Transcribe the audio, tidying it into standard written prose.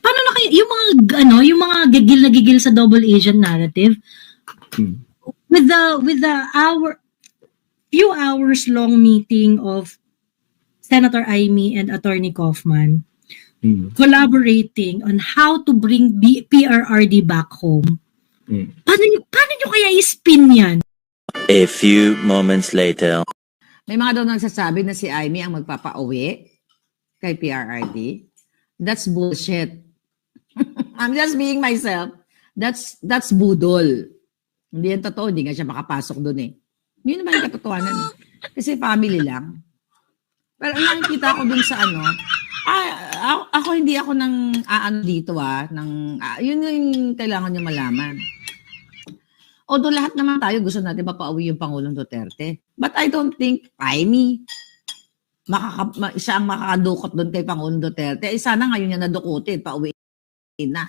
paano na kayo, yung mga, yung mga gigil na gigil sa double agent narrative, with the few hours long meeting of Senator Amy and Attorney Kaufman, collaborating on how to bring PRRD back home. Paano nyo kaya i-spin yan? A few moments later. May mga daw nagsasabi na si Amy ang magpapauwi kay PRRD. That's bullshit. I'm just being myself. That's budol. Hindi yan totoo. Hindi nga siya makapasok doon eh. Yun naman yung katotohanan eh. Kasi family lang. Pero ang nakikita ko dun sa ako hindi ako nang dito yun yung kailangan nyo malaman. Although lahat naman tayo gusto natin mapauwi yung Pangulong Duterte. But I don't think Amy siya ang makakadukot doon kay Pangulong Duterte. Sana ngayon niya nadukutin, pauwi na.